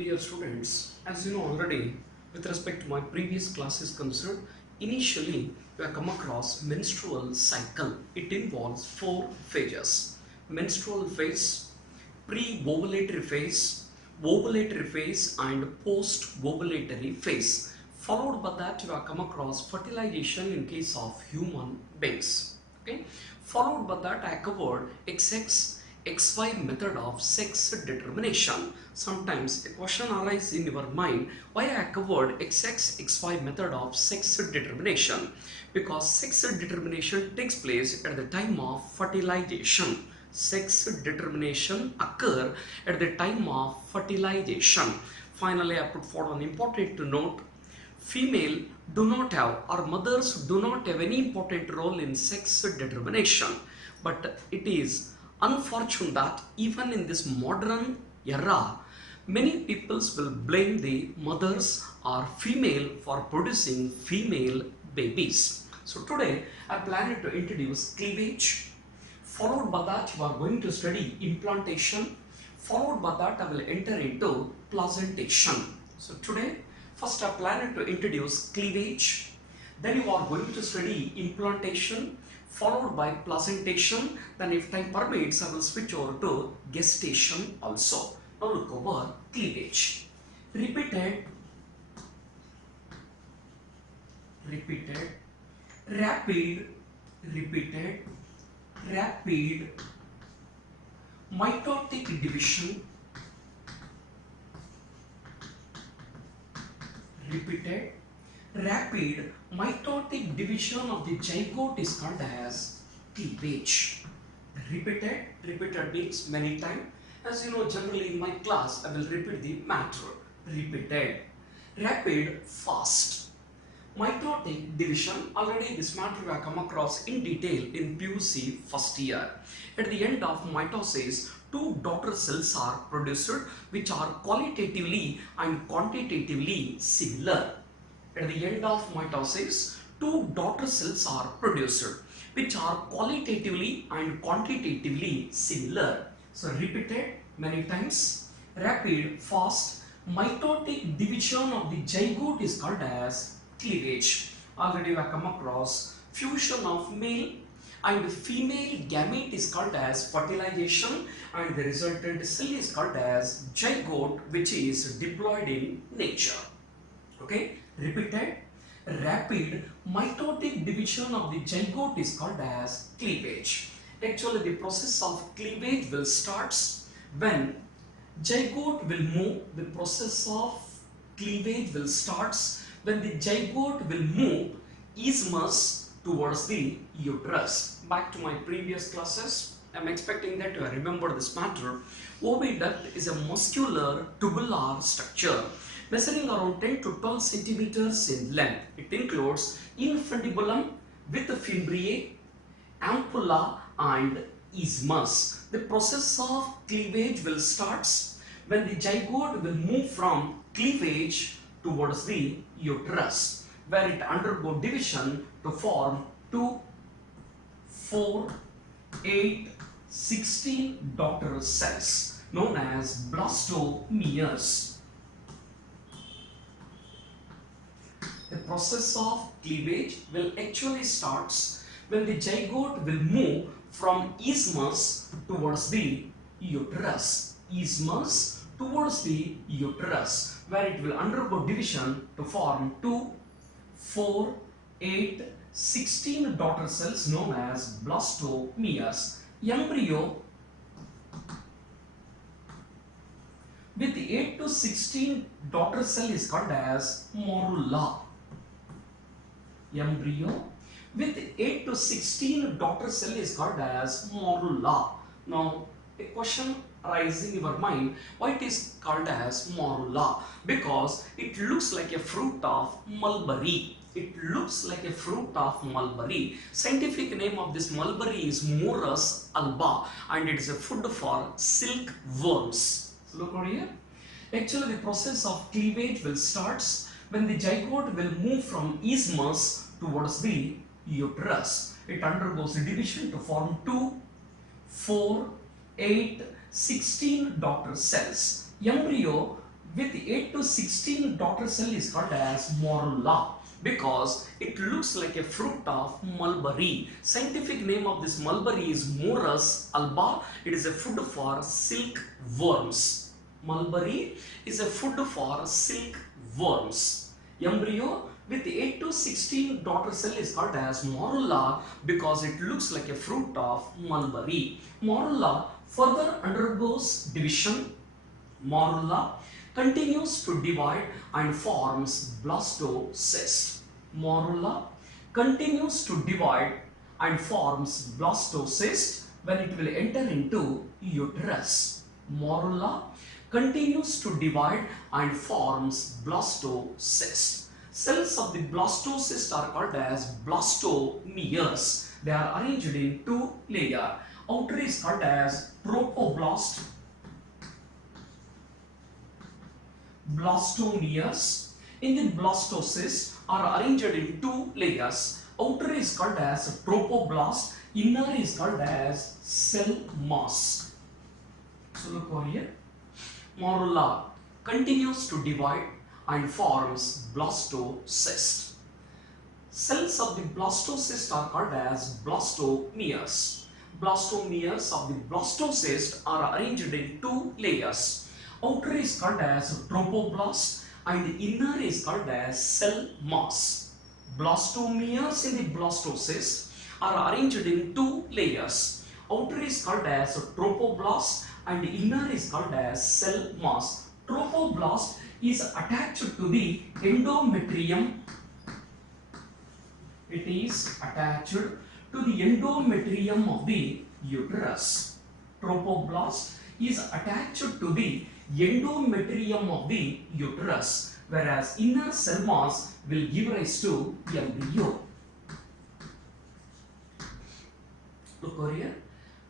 dear students, as you know already, with respect to my previous classes concerned, initially we have come across menstrual cycle. It involves 4 phases: menstrual phase, pre-ovulatory phase, ovulatory phase and post-ovulatory phase. Followed by that, you have come across fertilization in case of human beings. Okay. Followed by that, I covered XX XY method of sex determination. Sometimes a question arises in your mind, why I covered XX XY method of sex determination? Because sex determination takes place at the time of fertilization. Sex determination occur at the time of fertilization. Finally, I put forward an important note. Female do not have, or mothers do not have any important role in sex determination, but it is unfortunate that even in this modern era, many peoples will blame the mothers or female for producing female babies. So today I plan to introduce cleavage. Followed by that, you are going to study implantation. Followed by that, I will enter into placentation. So today, first I plan to introduce cleavage. Then you are going to study implantation, followed by placentation. Then if time permits, I will switch over to gestation also. Now look over cleavage. Repeated, rapid, mitotic division, rapid mitotic division of the zygote is called as cleavage. Repeated means many times. As you know, generally in my class, I will repeat the matter. Repeated, rapid, fast. Mitotic division, already this matter we have come across in detail in PUC first year. At the end of mitosis, 2 daughter cells are produced which are qualitatively and quantitatively similar. At the end of mitosis, 2 daughter cells are produced which are qualitatively and quantitatively similar. So repeated many times, rapid, fast, mitotic division of the zygote is called as cleavage. Already we have come across fusion of male and female gamete is called as fertilization, and the resultant cell is called as zygote, which is diploid in nature. Okay, repeated, rapid mitotic division of the zygote is called as cleavage. Actually, the process of cleavage will start when zygote will move. The process of cleavage will start when the zygote will move isthmus towards the uterus. Back to my previous classes, I am expecting that you remember this matter. Oviduct is a muscular tubular structure measuring around 10 to 12 centimeters in length. It includes infundibulum with fimbriae, ampulla and isthmus. The process of cleavage will start when the zygote will move from cleavage towards the uterus, where it undergo division to form 2, 4, 8, 16 daughter cells known as blastomeres. The process of cleavage will actually start when the zygote will move from isthmus towards the uterus. Isthmus towards the uterus, where it will undergo division to form 2, 4, 8, 16 daughter cells known as blastomeres. Embryo with 8 to 16 daughter cell is called as morula. Embryo with 8 to 16 daughter cell is called as morula. Now, a question arises in your mind, why it is called as morula? Because it looks like a fruit of mulberry. It looks like a fruit of mulberry. Scientific name of this mulberry is Morus alba, and it is a food for silk worms. Look over here. Actually, the process of cleavage will start when the zygote will move from isthmus towards the uterus. It undergoes division to form 2, 4, 8, 16 daughter cells. Embryo with 8 to 16 daughter cell is called as morula because it looks like a fruit of mulberry. Scientific name of this mulberry is Morus alba. It is a food for silk worms. Mulberry is a food for silk worms. Embryo with 8 to 16 daughter cell is called as morula because it looks like a fruit of mulberry. Morula further undergoes division. Morula continues to divide and forms blastocyst. Morula continues to divide and forms blastocyst when it will enter into uterus. Morula continues to divide and forms blastocyst. Cells of the blastocyst are called as blastomeres. They are arranged in two layers. Outer is called as tropoblast, blastomeres in the blastocyst are arranged in two layers. Outer is called as tropoblast, inner is called as cell mass. So look over here. Morula continues to divide and forms blastocyst. Cells of the blastocyst are called as blastomeres. Blastomeres of the blastocyst are arranged in two layers. Outer is called as tropoblast and inner is called as cell mass. Blastomeres in the blastocyst are arranged in two layers. Outer is called as tropoblast and inner is called as cell mass. Tropoblast is attached to the endometrium. It is attached to the endometrium of the uterus. Tropoblast is attached to the endometrium of the uterus, whereas inner cell mass will give rise to embryo. Look over here.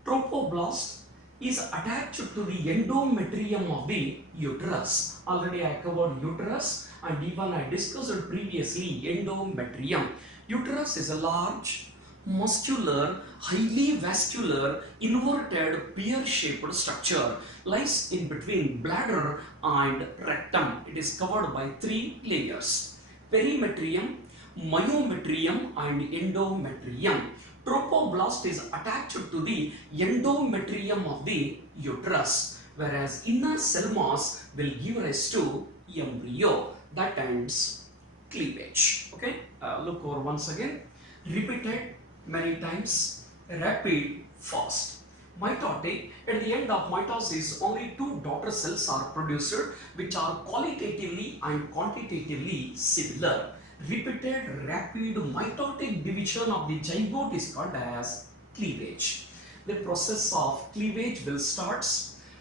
Tropoblast is attached to the endometrium of the uterus. Already I covered uterus and even I discussed previously endometrium. Uterus is a large, muscular, highly vascular, inverted, pear-shaped structure. Lies in between bladder and rectum. It is covered by three layers: perimetrium, myometrium and endometrium. Tropoblast is attached to the endometrium of the uterus, whereas inner cell mass will give rise to embryo. That ends cleavage. Okay, look over once again. Repeated many times, rapid, fast. Mitotic, at the end of mitosis, only two daughter cells are produced which are qualitatively and quantitatively similar. Repeated, rapid, mitotic division of the zygote is called as cleavage. The process of cleavage will start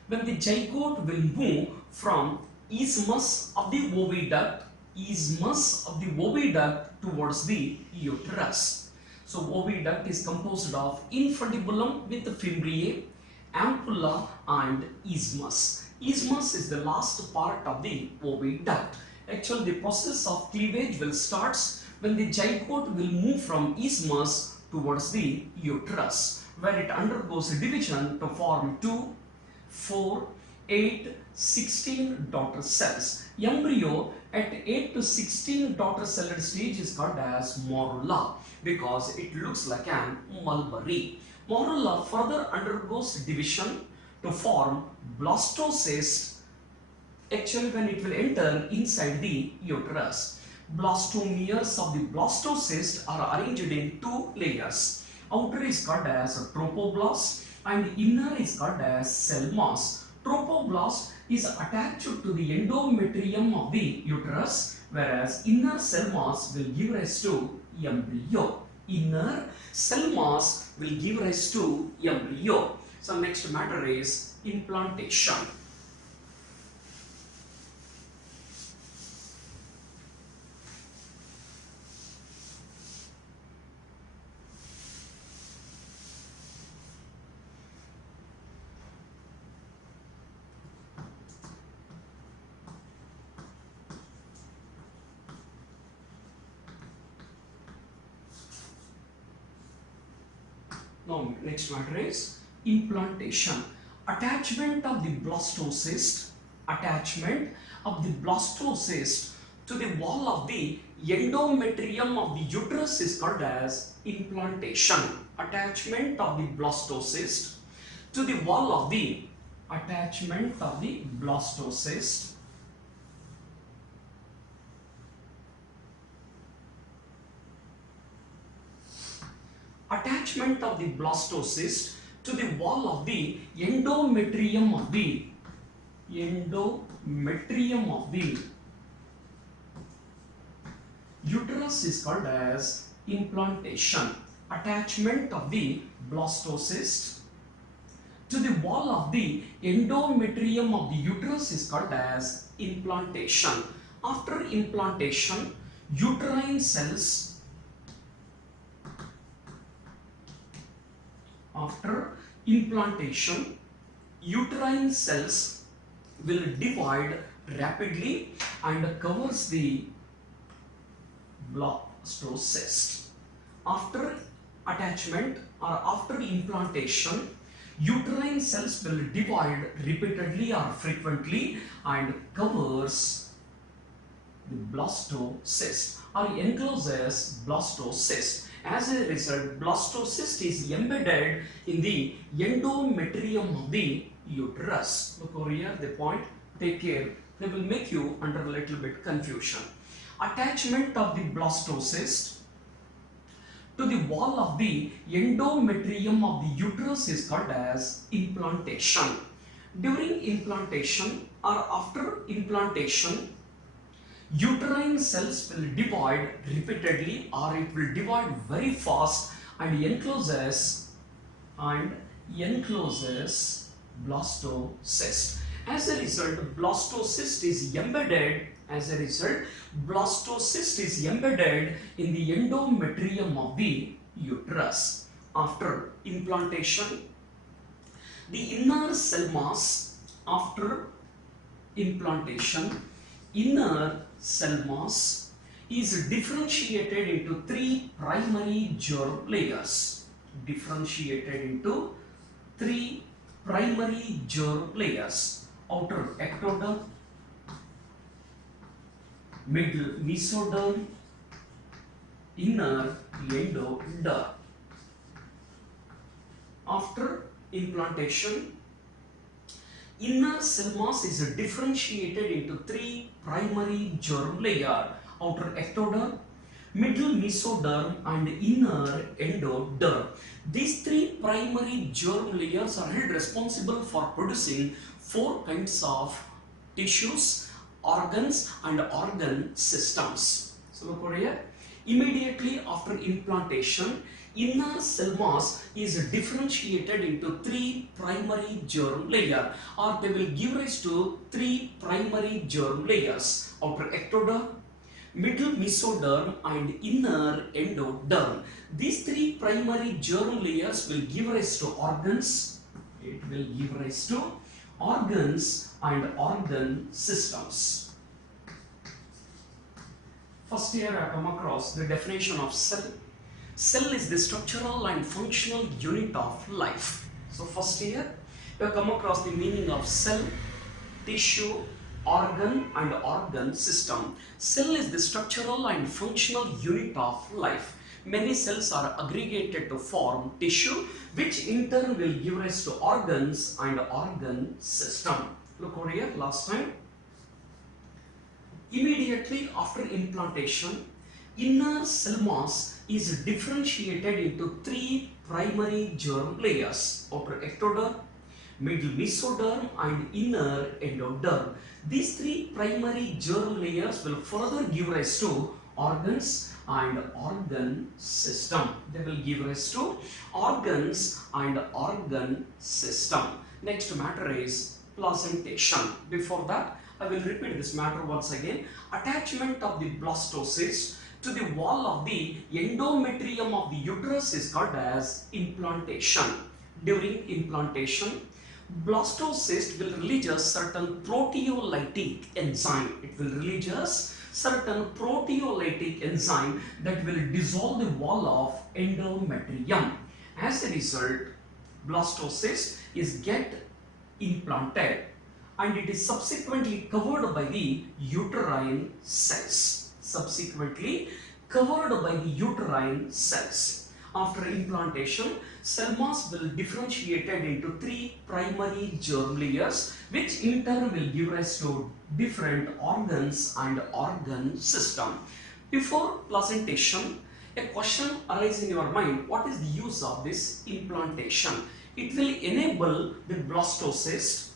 when the zygote will move from isthmus of the oviduct towards the uterus. So oviduct is composed of infundibulum with fimbriae, ampulla and isthmus. Isthmus is the last part of the oviduct. Actually, the process of cleavage will start when the zygote will move from isthmus towards the uterus, where it undergoes division to form 2, 4, 8, 16 daughter cells. Embryo at 8 to 16 daughter celled stage is called as morula because it looks like an mulberry. Morula further undergoes division to form blastocyst. Actually, when it will enter inside the uterus, blastomeres of the blastocyst are arranged in two layers. Outer is called as tropoblast and inner is called as cell mass. Tropoblast is attached to the endometrium of the uterus, whereas inner cell mass will give rise to embryo. Inner cell mass will give rise to embryo. So next matter is implantation. Now next matter is implantation. Attachment of the blastocyst attachment of the blastocyst to the wall of the endometrium of the uterus is called as implantation. Attachment of the blastocyst to the wall of the blastocyst attachment of the blastocyst to the wall of the endometrium of the uterus is called as implantation. Attachment of the blastocyst to the wall of the endometrium of the uterus is called as implantation. After implantation, uterine cells will divide rapidly and covers the blastocyst. After attachment or after implantation, uterine cells will divide repeatedly or frequently and covers the blastocyst or encloses blastocyst. As a result, blastocyst is embedded in the endometrium of the uterus. Look over here, the point, take care, they will make you under a little bit confusion. Attachment of the blastocyst to the wall of the endometrium of the uterus is called as implantation. During implantation or after implantation, uterine cells will divide repeatedly or it will divide very fast and encloses blastocyst. As a result, blastocyst is embedded in the endometrium of the uterus. After implantation, the inner cell mass is differentiated into three primary germ layers. Outer ectoderm, middle mesoderm, inner endoderm. After implantation, inner cell mass is differentiated into three primary germ layers: outer ectoderm, middle mesoderm and inner endoderm. These three primary germ layers are held responsible for producing four kinds of tissues, organs and organ systems. So look over here. Immediately after implantation, inner cell mass is differentiated into three primary germ layers, or they will give rise to three primary germ layers: outer ectoderm, middle mesoderm and inner endoderm. These three primary germ layers will give rise to organs. It will give rise to organs and organ systems. First here I come across the definition of cell. Cell is the structural and functional unit of life. So first here you have come across the meaning of cell, tissue, organ and organ system. Cell is the structural and functional unit of life. Many cells are aggregated to form tissue, which in turn will give rise to organs and organ system. Look over here, last time. Immediately after implantation, inner cell mass is differentiated into three primary germ layers: outer ectoderm, middle mesoderm and inner endoderm. These three primary germ layers will further give rise to organs and organ system. They will give rise to organs and organ system. Next matter is placentation. Before that, I will repeat this matter once again. Attachment of the blastocyst to the wall of the endometrium of the uterus is called as implantation. During implantation, blastocyst will release a certain proteolytic enzyme. It will release certain proteolytic enzyme that will dissolve the wall of endometrium. As a result, blastocyst is get implanted and it is subsequently covered by the uterine cells. Subsequently covered by the uterine cells. After implantation, cell mass will differentiated into 3 primary germ layers, which in turn will give rise to different organs and organ system. Before placentation, a question arises in your mind: what is the use of this implantation? It will enable the blastocyst.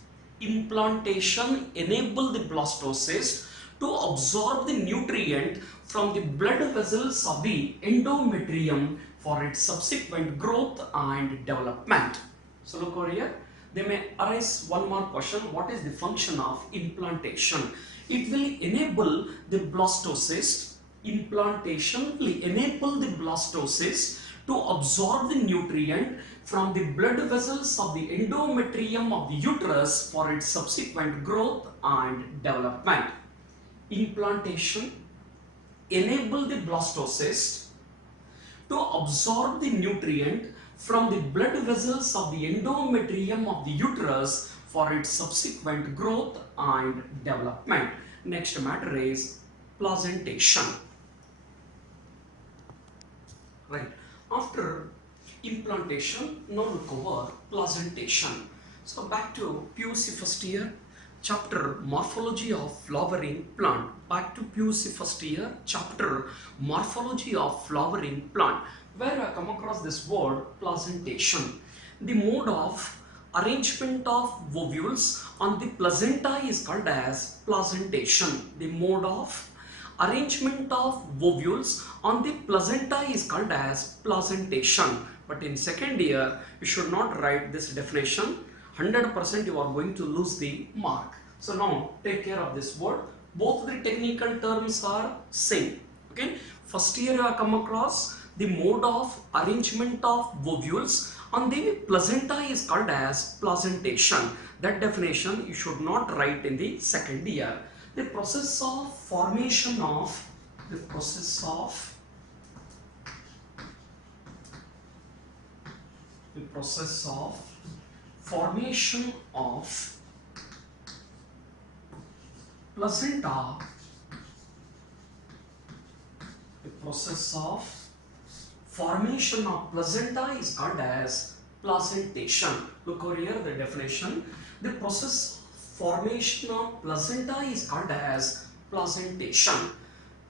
Implantation enable the blastocyst to absorb the nutrient from the blood vessels of the endometrium for its subsequent growth and development. So look over here. There may arise one more question: what is the function of implantation? It will enable the blastocyst. Implantation will enable the blastocyst to absorb the nutrient from the blood vessels of the endometrium of the uterus for its subsequent growth and development. Implantation enable the blastocyst to absorb the nutrient from the blood vessels of the endometrium of the uterus for its subsequent growth and development. Next matter is placentation. Right. After implantation, now look over placentation. So back to PUC first year, chapter morphology of flowering plant. Back to PUC first year, chapter morphology of flowering plant, where I come across this word placentation. The mode of arrangement of ovules on the placenta is called as placentation. The mode of arrangement of ovules on the placenta is called as placentation. But in second year, you should not write this definition. 100% you are going to lose the mark. So now take care of this word. Both the technical terms are same. Okay. First year you have come across the mode of arrangement of ovules on the placenta is called as placentation. That definition you should not write in the second year. The process of formation of formation of placenta. The process of formation of placenta is called as placentation. Look over here, the definition. The process formation of placenta is called as placentation.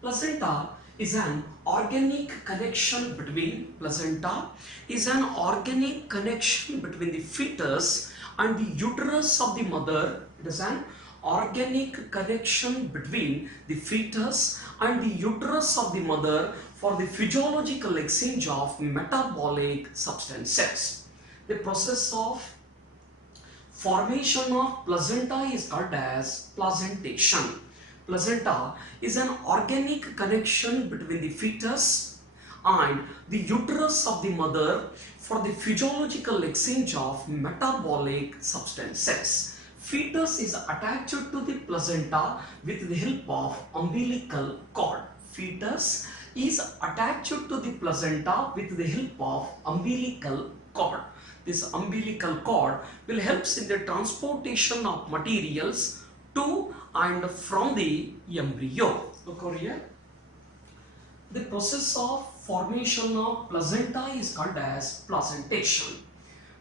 Placenta is an organic connection between the fetus and the uterus of the mother. It is an organic connection between the fetus and the uterus of the mother for the physiological exchange of metabolic substances. The process of formation of placenta is called as placentation. Placenta is an organic connection between the fetus and the uterus of the mother for the physiological exchange of metabolic substances. Fetus is attached to the placenta with the help of umbilical cord. Fetus is attached to the placenta with the help of umbilical cord. This umbilical cord will help in the transportation of materials to and from the embryo. Look over here. The process of formation of placenta is called as placentation.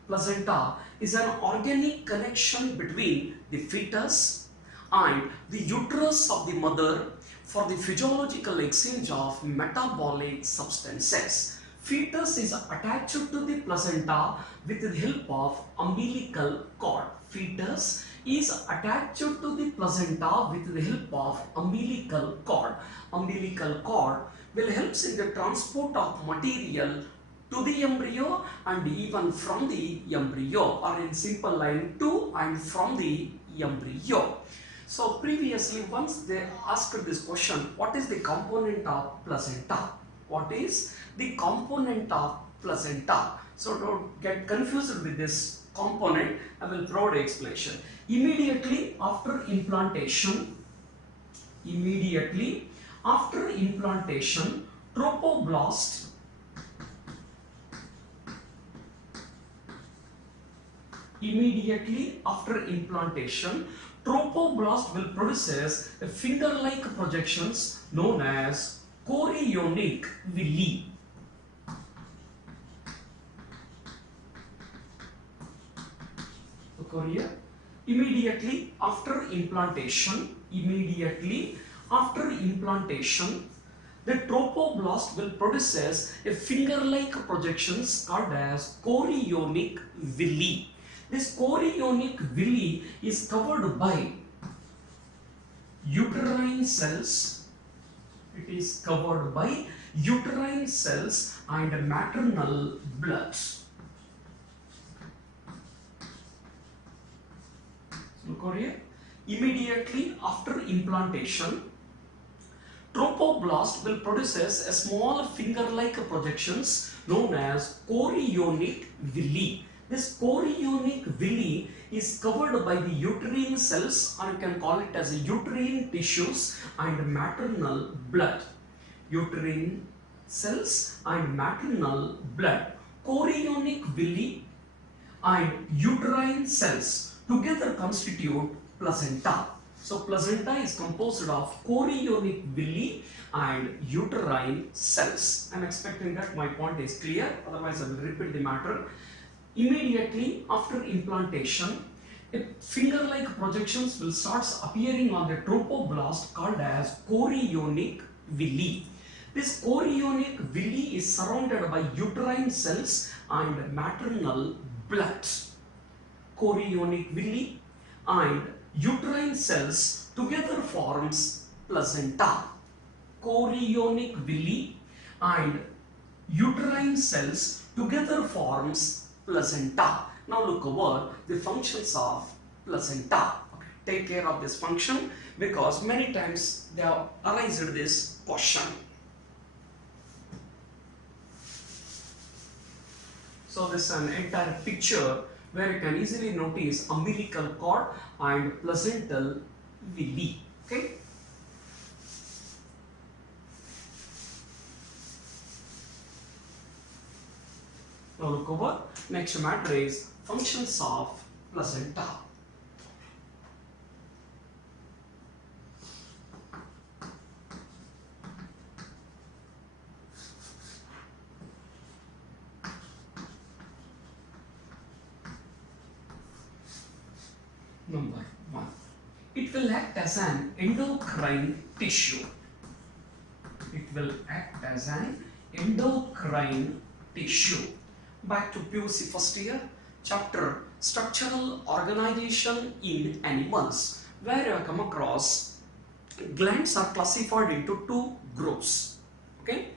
Placenta is an organic connection between the fetus and the uterus of the mother for the physiological exchange of metabolic substances. Fetus is attached to the placenta with the help of umbilical cord. Fetus is attached to the placenta with the help of umbilical cord. Umbilical cord will help in the transport of material to the embryo and even from the embryo, or in simple line, to and from the embryo. So previously, once they asked this question, what is the component of placenta? What is the component of placenta? So don't get confused with this component. I will provide an explanation. Immediately after implantation, trophoblast Trophoblast will produce a finger-like projections known as chorionic villi. Look over here. Immediately after implantation, the trophoblast will produce a finger-like projections called as chorionic villi. This chorionic villi is covered by uterine cells. It is covered by uterine cells and maternal blood. Look over here. Immediately after implantation, trophoblast will produce a small finger-like projections known as chorionic villi. This chorionic villi is covered by the uterine cells, or you can call it as uterine tissues and maternal blood. Uterine cells and maternal blood. Chorionic villi and uterine cells together constitute placenta. So placenta is composed of chorionic villi and uterine cells. I am expecting that my point is clear, otherwise I will repeat the matter. Immediately after implantation, finger-like projections will start appearing on the trophoblast called as chorionic villi. This chorionic villi is surrounded by uterine cells and maternal blood. Chorionic villi and uterine cells together forms placenta. Chorionic villi and uterine cells together forms placenta. Now look over the functions of placenta. Okay. Take care of this function because many times they have arisen this question. So this is an entire picture where you can easily notice umbilical cord and placental villi. Okay. Now look over. Next matter is functions of placenta. Number 1. It will act as an endocrine tissue. It will act as an endocrine tissue. Back to PUC first year, chapter Structural Organization in Animals, where you have come across glands are classified into two groups. Okay,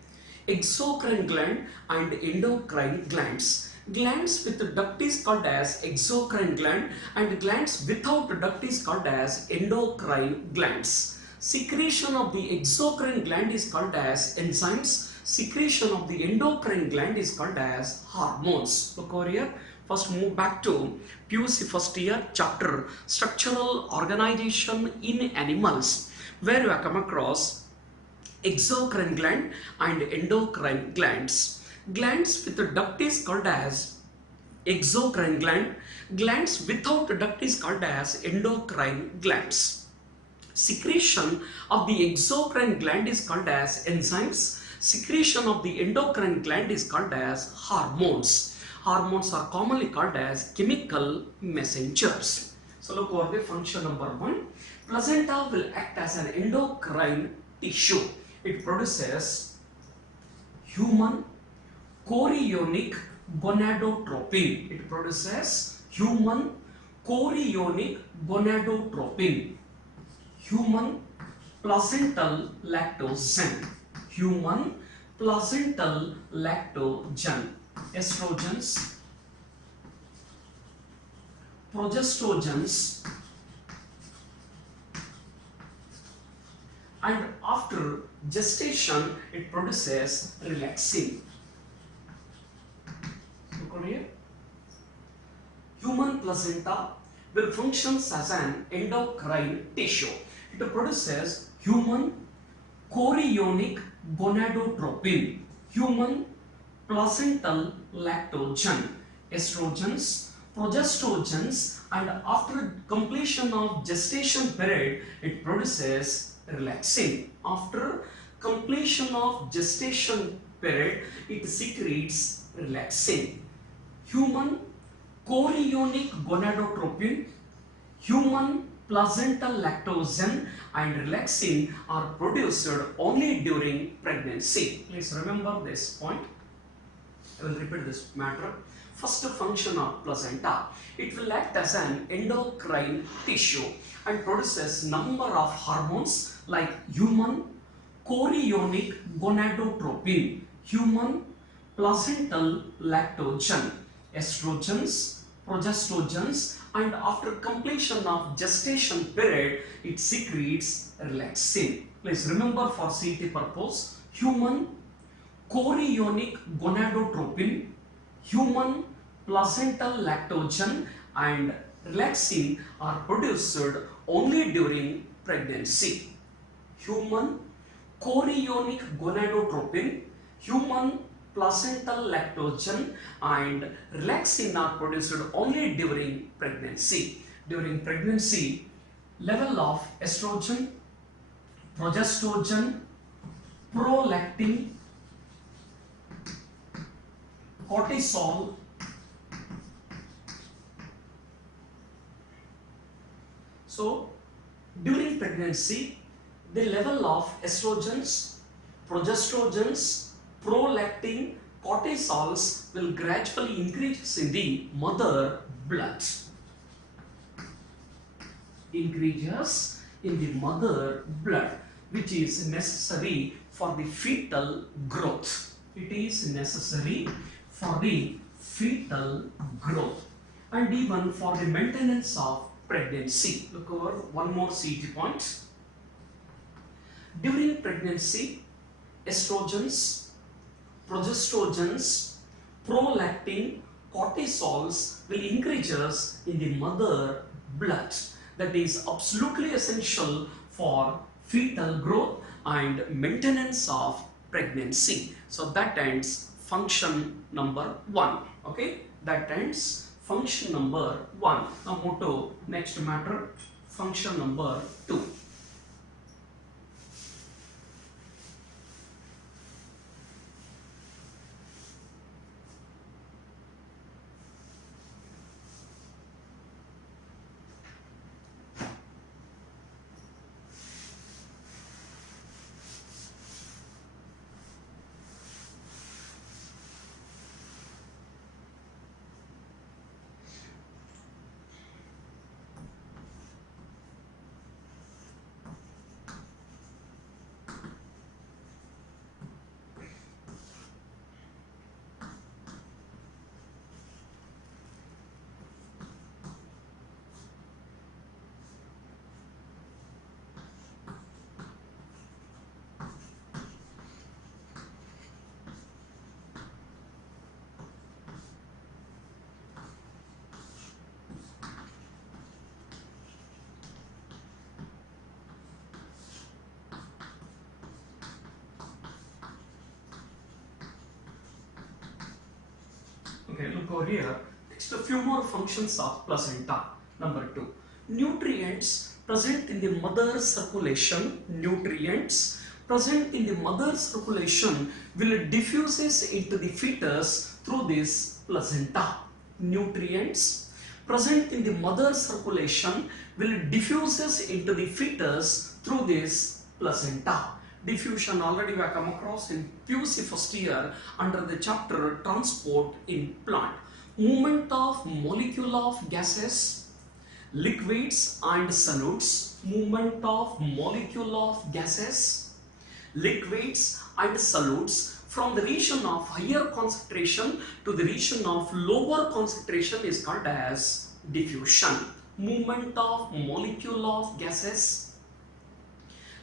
exocrine gland and endocrine glands. Glands with duct is called as exocrine gland and glands without duct is called as endocrine glands. Secretion of the exocrine gland is called as enzymes. Secretion of the endocrine gland is called as hormones. Look over here. First move back to PUC first year chapter Structural Organization in Animals, where you have come across exocrine gland and endocrine glands. Glands with the duct is called as exocrine gland. Glands without duct is called as endocrine glands. Secretion of the exocrine gland is called as enzymes. Secretion of the endocrine gland is called as hormones. Hormones are commonly called as chemical messengers. So look over the function number 1. Placenta will act as an endocrine tissue. It produces human chorionic gonadotropin. It produces human chorionic gonadotropin. Human placental lactogen. Human placental lactogen. Estrogens, progestogens, and after gestation it produces relaxin. Look over here. Human placenta will function as an endocrine tissue. It produces human chorionic gonadotropin, human placental lactogen, estrogens, progestogens, and after completion of gestation period it produces relaxin. After completion of gestation period it secretes relaxin. Human chorionic gonadotropin, human placental lactogen and relaxin are produced only during pregnancy. Please remember this point. I will repeat this matter. First function of placenta. It will act as an endocrine tissue and produces number of hormones like human chorionic gonadotropin, human placental lactogen, estrogens, progestogens, and after completion of gestation period it secretes relaxin. Please remember for CET purpose, human chorionic gonadotropin, human placental lactogen and relaxin are produced only during pregnancy. Human chorionic gonadotropin, human placental lactogen and relaxin are produced only during pregnancy. During pregnancy, level of estrogen, progestogen, prolactin, cortisol, so during pregnancy the level of estrogens, progestogens, prolactin, cortisols will gradually increase in the mother blood. Increases in the mother blood, which is necessary for the fetal growth. It is necessary for the fetal growth and even for the maintenance of pregnancy. Look over one more CET point. During pregnancy, estrogens, progestogens, prolactin, cortisols will increases in the mother blood. That is absolutely essential for fetal growth and maintenance of pregnancy. So that ends function number 1. Okay, that ends function number 1. Now move to next matter, function number 2. Okay, look over here. Next, a few more functions of placenta. Number 2. Nutrients present in the mother circulation. Nutrients present in the mother circulation will diffuses into the fetus through this placenta. Nutrients present in the mother circulation will diffuses into the fetus through this placenta. Diffusion already we have come across in PUC first year under the chapter transport in plant. Movement of molecule of gases, liquids and solutes. Movement of molecule of gases, liquids and solutes from the region of higher concentration to the region of lower concentration is called as diffusion. Movement of molecule of gases,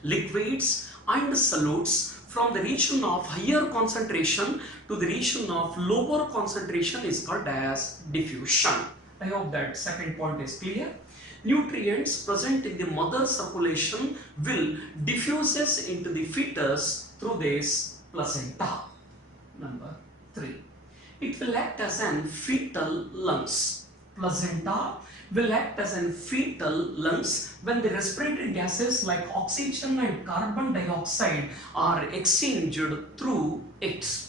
liquids and solutes from the region of higher concentration to the region of lower concentration is called as diffusion. I hope that second point is clear. Nutrients present in the mother circulation will diffuses into the fetus through this placenta. Number 3. It will act as an fetal lungs. placenta will act as an fetal lungs when the respiratory gases like oxygen and carbon dioxide are exchanged through it.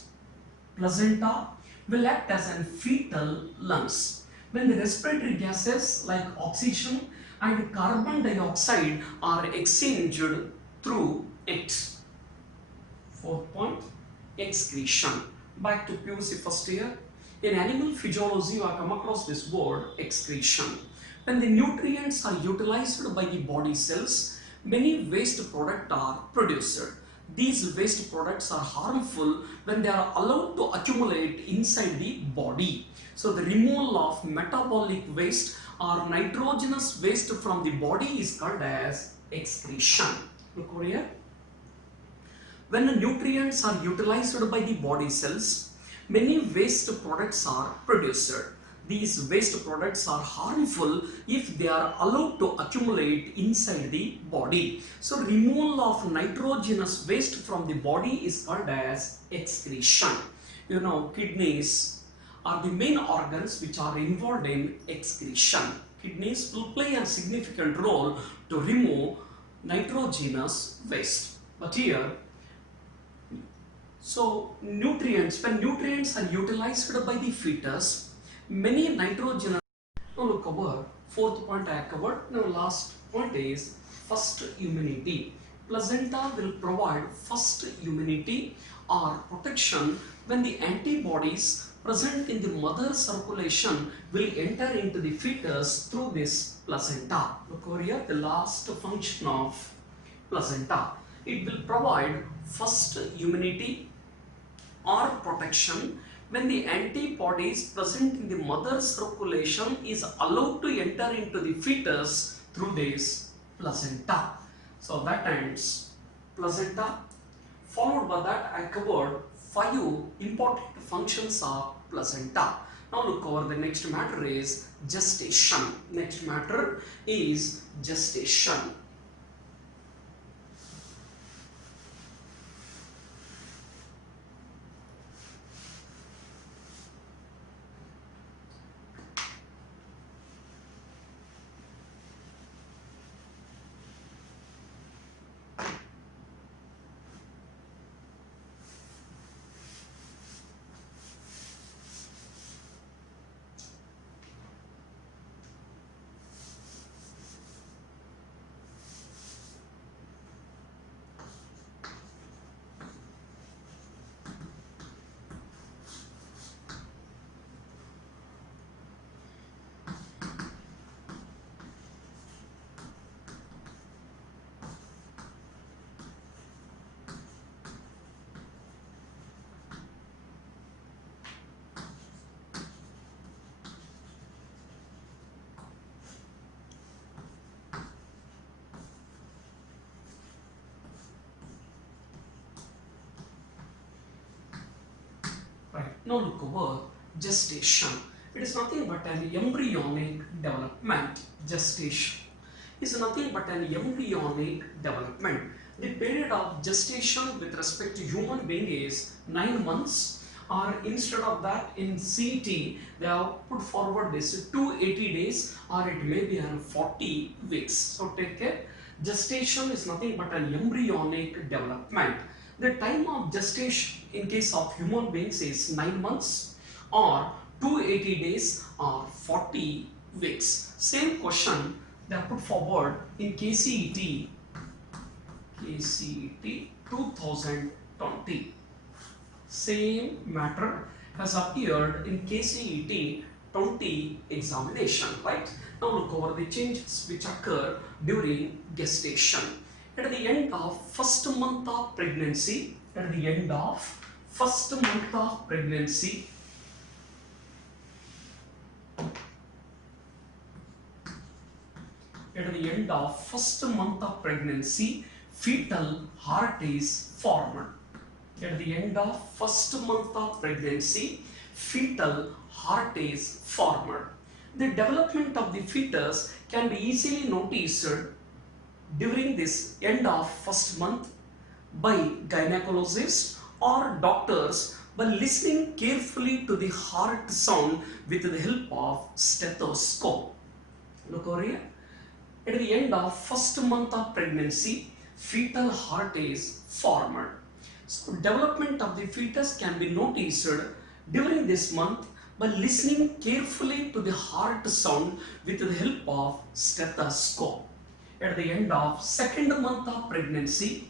Placenta will act as an fetal lungs when the respiratory gases like oxygen and carbon dioxide are exchanged through it. Fourth point, excretion. Back to PUC first year. In animal physiology, you have come across this word excretion. When the nutrients are utilized by the body cells, many waste products are produced. These waste products are harmful when they are allowed to accumulate inside the body. So the removal of metabolic waste or nitrogenous waste from the body is called as excretion. Look over here. When the nutrients are utilized by the body cells, many waste products are produced. These waste products are harmful if they are allowed to accumulate inside the body. So removal of nitrogenous waste from the body is called as excretion. You know, kidneys are the main organs which are involved in excretion. Kidneys will play a significant role to remove nitrogenous waste. But here, so nutrients, when nutrients are utilized by the fetus, many nitrogenous. Now look over, fourth point I covered. Now last point is first immunity. Placenta will provide first immunity or protection when the antibodies present in the mother circulation will enter into the fetus through this placenta. Look over here, the last function of placenta. It will provide first immunity or protection when the antibodies present in the mother circulation is allowed to enter into the fetus through this placenta. So that ends placenta. Followed by that, I covered 5 important functions of placenta. Now look over, the next matter is gestation. Next matter is gestation. Right, now look over gestation. It is nothing but an embryonic development. Gestation is nothing but an embryonic development. The period of gestation with respect to human being is 9 months, or instead of that in CT they have put forward this 280 days, or it may be 40 weeks. So take care. Gestation is nothing but an embryonic development. The time of gestation in case of human beings is 9 months or 280 days or 40 weeks. Same question they are put forward in KCET 2020. Same matter has appeared in KCET 20 examination, right? Now look over the changes which occur during gestation. At the end of first month of pregnancy, at the end of first month of pregnancy, fetal heart is formed. At the end of first month of pregnancy, fetal heart is formed. The development of the fetus can be easily noticed during this end of first month by gynecologists or doctors by listening carefully to the heart sound with the help of stethoscope. Look over here. At the end of first month of pregnancy, fetal heart is formed. So development of the fetus can be noticed during this month by listening carefully to the heart sound with the help of stethoscope. At the end of second month of pregnancy,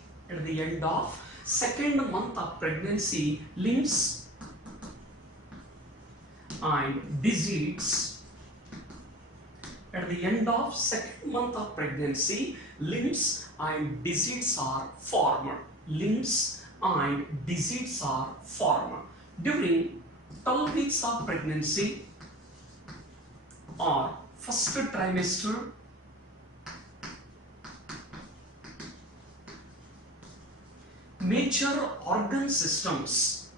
limbs and digits. At the end of second month of pregnancy, limbs and digits are formed. During 12 weeks of pregnancy or first trimester, major organ systems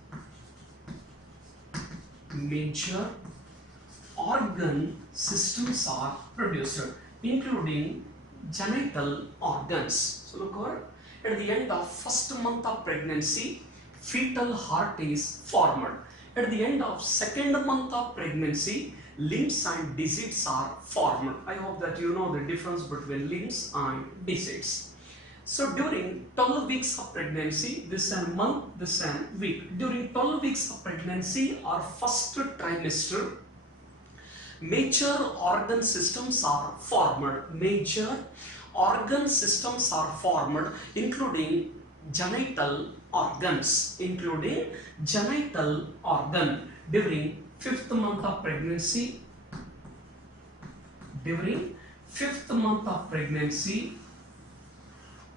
are produced, including genital organs. So look over. At the end of first month of pregnancy, fetal heart is formed. At the end of second month of pregnancy, limbs and digits are formed. I hope that you know the difference between limbs and digits. So during 12 weeks of pregnancy, this is a month, this is a week. During 12 weeks of pregnancy or first trimester, major organ systems are formed. Including genital organs. During fifth month of pregnancy,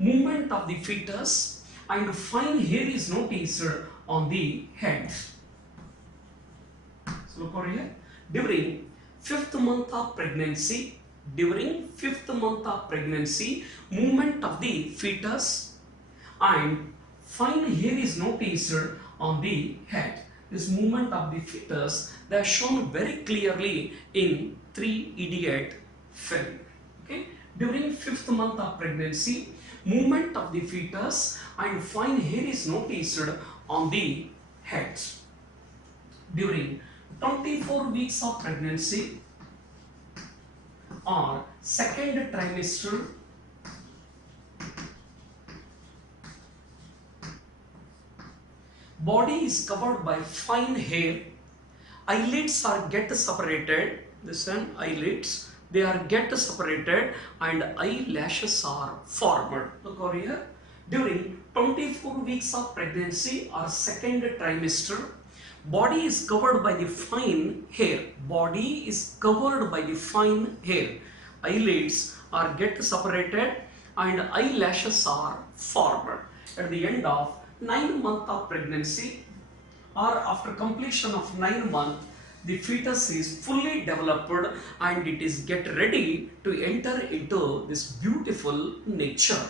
movement of the fetus and fine hair is noticed on the head. So look over here. During fifth month of pregnancy, movement of the fetus and fine hair is noticed on the head. This movement of the fetus, they are shown very clearly in 3-idiot film. Okay? During fifth month of pregnancy, movement of the fetus and fine hair is noticed on the head. During 24 weeks of pregnancy or second trimester, body is covered by fine hair, eyelids are get separated, eyelids, they are get separated and eyelashes are formed. Look over here. During 24 weeks of pregnancy or second trimester, body is covered by the fine hair. Eyelids are get separated and eyelashes are formed. At the end of 9 months of pregnancy or after completion of 9 months, the fetus is fully developed and it is get ready to enter into this beautiful nature.